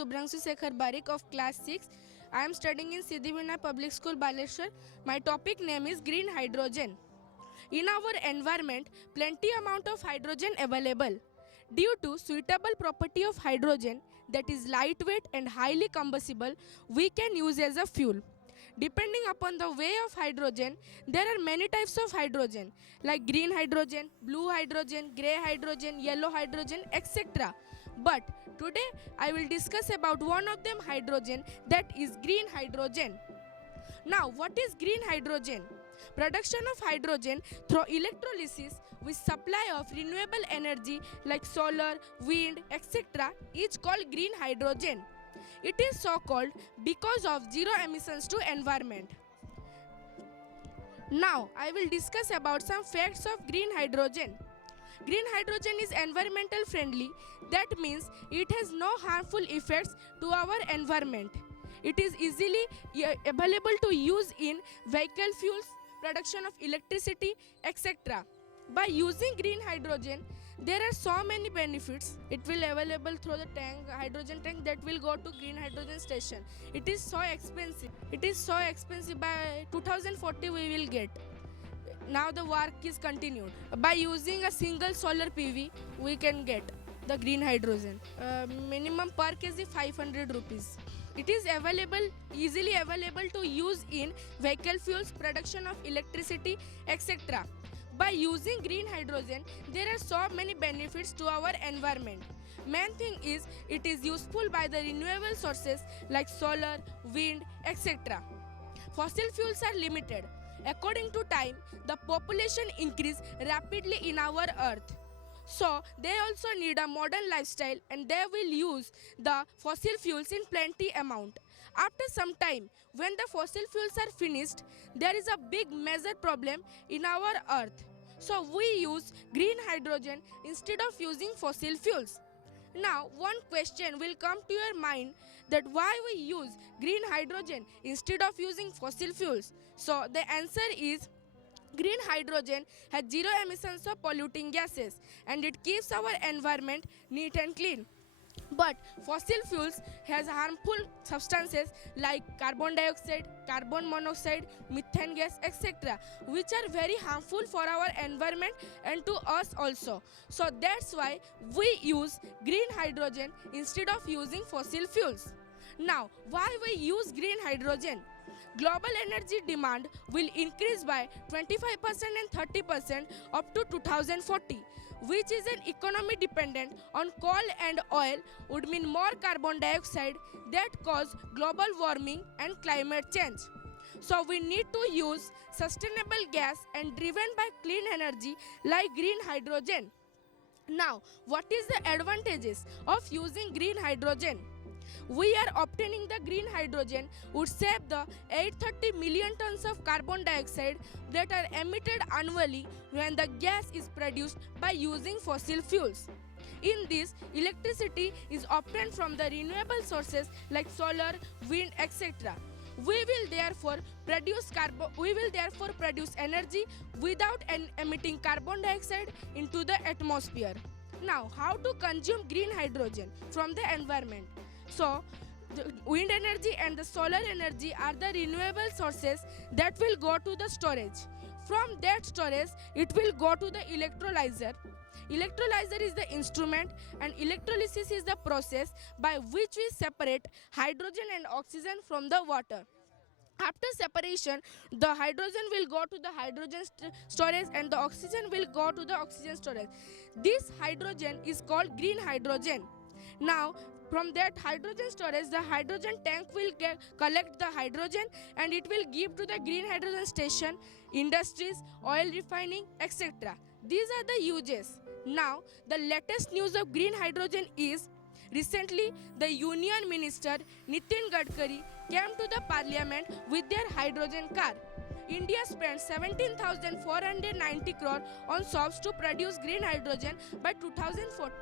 Subhranshu Sekhar Barik of class 6. I am studying in Siddhivinayak Public School, Baleshwar. My topic name is green hydrogen. In our environment, plenty amount of hydrogen available. Due to suitable property of hydrogen that is lightweight and highly combustible, we can use as a fuel. Depending upon the way of hydrogen, there are many types of hydrogen like green hydrogen, blue hydrogen, grey hydrogen, yellow hydrogen, etc. But today I will discuss about one of them hydrogen, that is green hydrogen. Now, what is green hydrogen? Production of hydrogen through electrolysis with supply of renewable energy like solar, wind, etc. is called green hydrogen. It is so called because of zero emissions to environment. Now, I will discuss about some facts of green hydrogen. Green hydrogen is environmental friendly. That means it has no harmful effects to our environment. It is easily available to use in vehicle fuels, production of electricity, etc. By using green hydrogen, there are so many benefits. It will available through the hydrogen tank that will go to green hydrogen station. It is so expensive. It is so expensive. By 2040 we will get. Now the work is continued. By using a single solar PV, we can get the green hydrogen. Minimum per kg 500 rupees. It is easily available to use in vehicle fuels, production of electricity, etc. By using green hydrogen, there are so many benefits to our environment. Main thing is it is useful by the renewable sources like solar, wind, etc. Fossil fuels are limited. According to time, the population increase rapidly in our earth. So, they also need a modern lifestyle and they will use the fossil fuels in plenty amount. After some time, when the fossil fuels are finished, there is a big major problem in our earth. So, we use green hydrogen instead of using fossil fuels. Now, one question will come to your mind that why we use green hydrogen instead of using fossil fuels. So, the answer is green hydrogen has zero emissions of polluting gases and it keeps our environment neat and clean. But fossil fuels has harmful substances like carbon dioxide, carbon monoxide, methane gas, etc. which are very harmful for our environment and to us also. So that's why we use green hydrogen instead of using fossil fuels. Now, why we use green hydrogen? Global energy demand will increase by 25% and 30% up to 2040, which is an economy dependent on coal and oil would mean more carbon dioxide that cause global warming and climate change. So we need to use sustainable gas and driven by clean energy like green hydrogen. Now, what is the advantages of using green hydrogen? We are obtaining the green hydrogen would save the 830 million tons of carbon dioxide that are emitted annually when the gas is produced by using fossil fuels. In this, electricity is obtained from the renewable sources like solar, wind, etc. We will therefore produce energy without emitting carbon dioxide into the atmosphere. Now, how to consume green hydrogen from the environment? So, the wind energy and the solar energy are the renewable sources that will go to the storage. From that storage, it will go to the electrolyzer. Electrolyzer is the instrument and electrolysis is the process by which we separate hydrogen and oxygen from the water. After separation, the hydrogen will go to the hydrogen storage and the oxygen will go to the oxygen storage. This hydrogen is called green hydrogen. Now, from that hydrogen storage, the hydrogen tank will collect the hydrogen and it will give to the green hydrogen station, industries, oil refining, etc. These are the uses. Now, the latest news of green hydrogen is recently the Union Minister Nitin Gadkari came to the Parliament with their hydrogen car. India spent 17,490 crore on shops to produce green hydrogen by 2040.